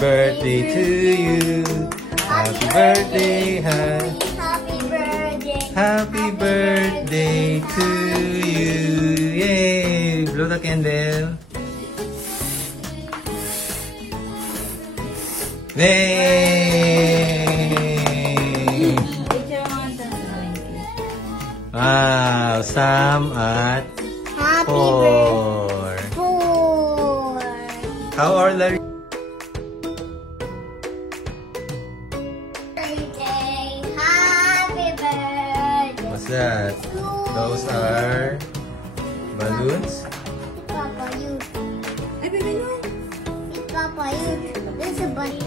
birthday to you. Happy birthday, Happy birthday. happy birthday to you. Yay! Blow the candle. Yay! Wow, Sam at Happy 4. 4. How old are you? Birthday. Happy birthday. What's that? Those are balloons? Papa, you. Papa, you. This is a bunny.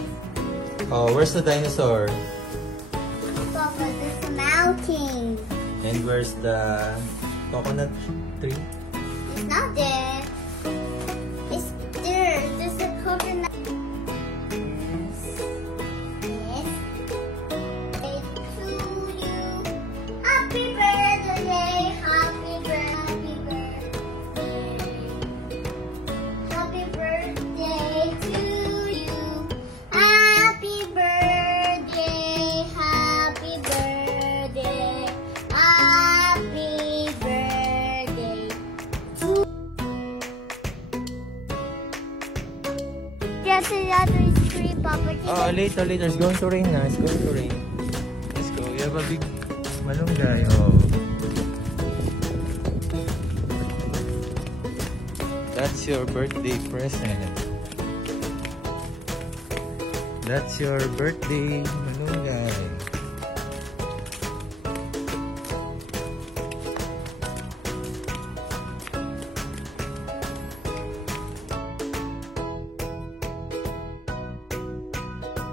Oh, where's the dinosaur? Papa, this is a mountain. And where's the coconut tree? It's not there. It's there. There's a coconut. Yes. To you. Happy birthday. Happy birthday. Happy birthday to you. Happy birthday. Happy birthday. Happy birthday. Yes, that is free, Papa. Oh, later. It's going to rain now. It's going to rain. Let's go. You have a big malunggay. Oh. That's your birthday present. That's your birthday malunggay.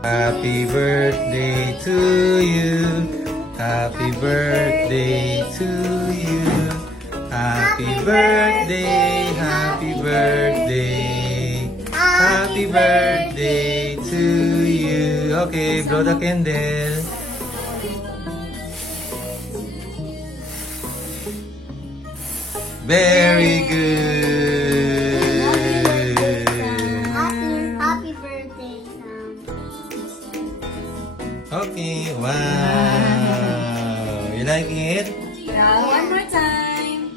Happy birthday to you. Happy birthday to you. Happy birthday, happy birthday. Happy birthday to you. Okay, blow the candle. Very good. Happy birthday, Sam. Okay, wow. You like it? Yeah, one more time.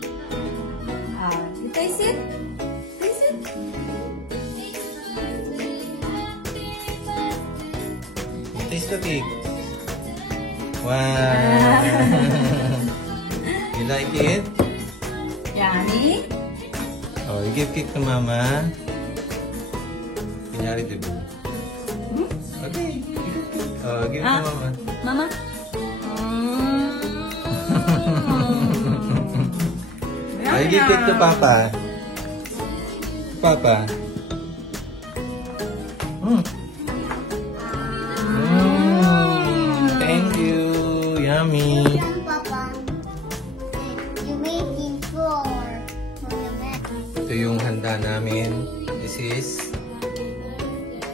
You taste it? Taste it? You taste the cake. Wow. You like it? Yummy? Oh, you give cake to mama. Kunyari, diba? Okay. Oh, give it to mama. Mama? Oh, you give cake to papa. Papa. Thank you. Yummy. Yan, Papa. You making four on the mat. Ito yung handa namin. This is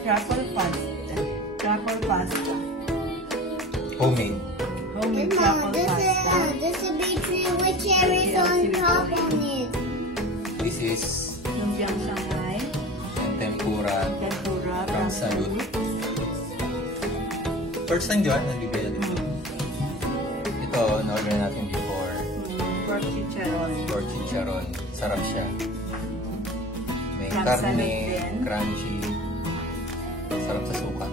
Truffle pasta. Truffle pasta. homemade. Homemade Mama, truffle pasta. this is a big tree with cherries on top on it. This is Lumpiang Shanghai. yung tempura Tempura. from Salud. First time di ba? Nagbibigay dito. Ito, na-order natin before. Pork chicharon. Pork chicharon. Sarap siya. May From karne, Salud din. crunchy. Sarap sa suka.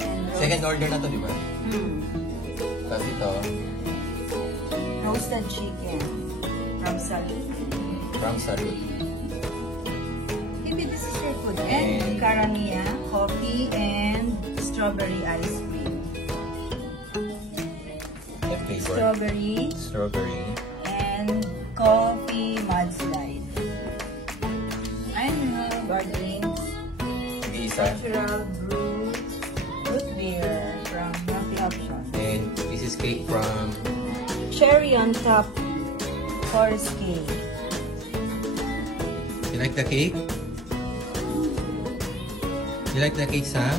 And Second order na to, di ba? Tapos ito, roasted chicken. From Salud. from Salud. Maybe this is your food. And caramia, coffee, and strawberry ice cream. What flavor? Strawberry Strawberry. and coffee mudslide. I have our drinks. Isa. Natural brew root beer from Happy Option. And this is cake from Cherry on top forest cake. You like the cake? You like the cake, Sam?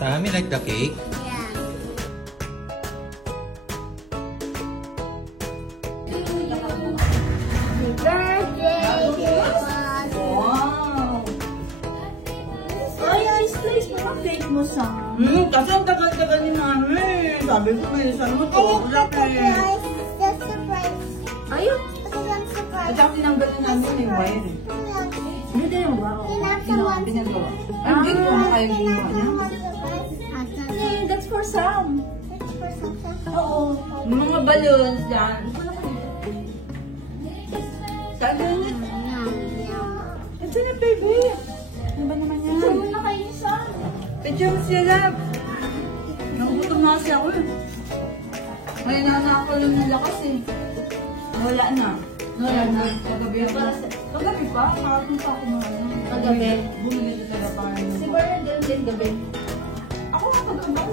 Sam, you like the cake? Yeah. Happy birthday to us. mo, Sam. Kasi ang tagal-tagal ni Mami. Sabi ko, bilisan mo to. Laki. The surprise. Ayun. Because I'm At surprised. saka tinanggal na namin yung wire. Hindi din yung wow. Ginawa, pinagawa. Ang hindi ko kaya ginawa niya. That's for Sam. Oo. Yung mga balloons dyan. Sabi niya, ito na baby. Ano ba naman yan? Saan mo na kayo ni Sam? Picture mo siya lab. Nakugutom na kasi ako. Ngayon na ako lang ng lakas eh. Wala na. Wala na. Kagabi ako. Kagabi pa? Kahapon pa ako mga ano. Kagabi. Bumili na talaga pa. Si Bernadette din gabi. Ako nga pag-ambak.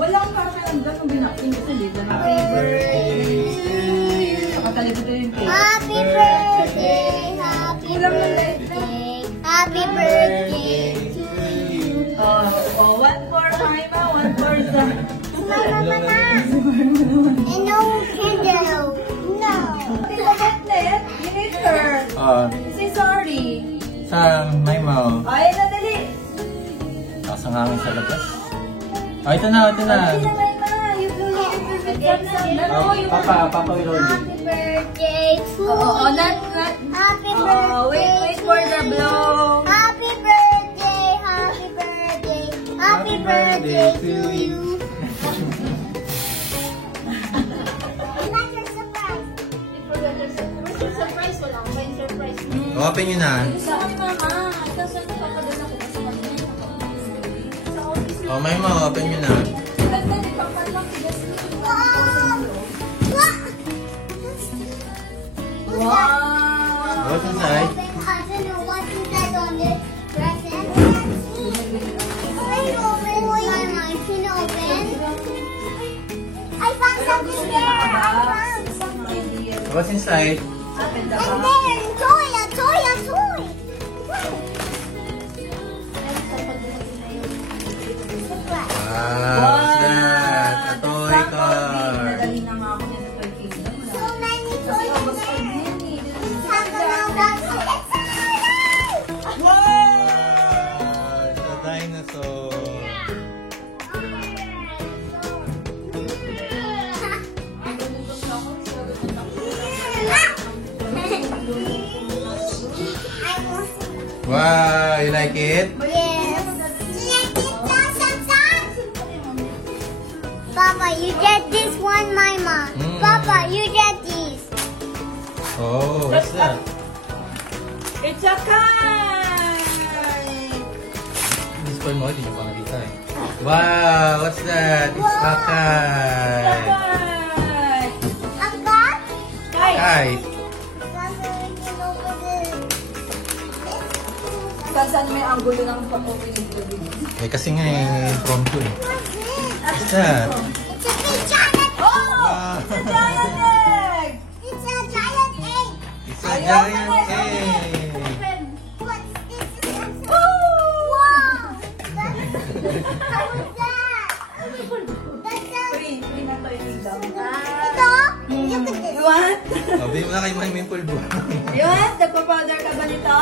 Walang kakaramdam ng binaking ko sa lida na. Happy birthday to you. Nakatalipot ko yung cake. Happy birthday. Happy birthday. Happy birthday to you. One for Jaima, one for Sam. Mama, and no candle. No. Bernadette, you need her. Say sorry. Sa my mouth. Ay, nadali. Kasang hangin sa labas. Oh, ito na, ito na. Hindi naman ma. You do it perfect job na. Papa will hold it. Happy birthday to Oo, you. not. Happy Wait for the blow. Happy birthday, happy birthday, happy birthday to you. Like a surprise. Surprise, wala akong buying surprise. Open nyo na. Gusto ko ni Mama. Saan papadala ko sa kanya? Sa office na. Oh, my mouth, open nyo na. Ganda ni Papa lang si Jasmine. Wow! What's inside? I don't know what's inside on this present. Can you open? Mama, can you open? I found something there. I found something. What's inside? And there, a toy, a toy, a toy. Wow, what's that? A toy car. Nadali na nga ako niya sa toy cake. So many Kasi toys abas ko there. din eh. Talk about that. Wow, it's a dinosaur. Wow, you like it? Yes. Papa, you get this one, Mama. Papa, you get these. Oh, what's that? It's a kite! This one mo, hindi nyo pa nakita eh. Wow, what's that? It's a kite. Kite! A car? Kite. Papa, we can open this. Saan may angulo ng pag-open yung gabi? Eh, kasi nga eh, impromptu eh. What's What's this? that? It's a big giant. Wow. Giant egg! It's a giant egg. It's a giant egg. What's this? Wow. How was that? That's a... Free na to yung daw. Ito? Look at this. You want? Sabi mo na kay Mami yung pulbo. You want? Nagpa-powder ka ba nito?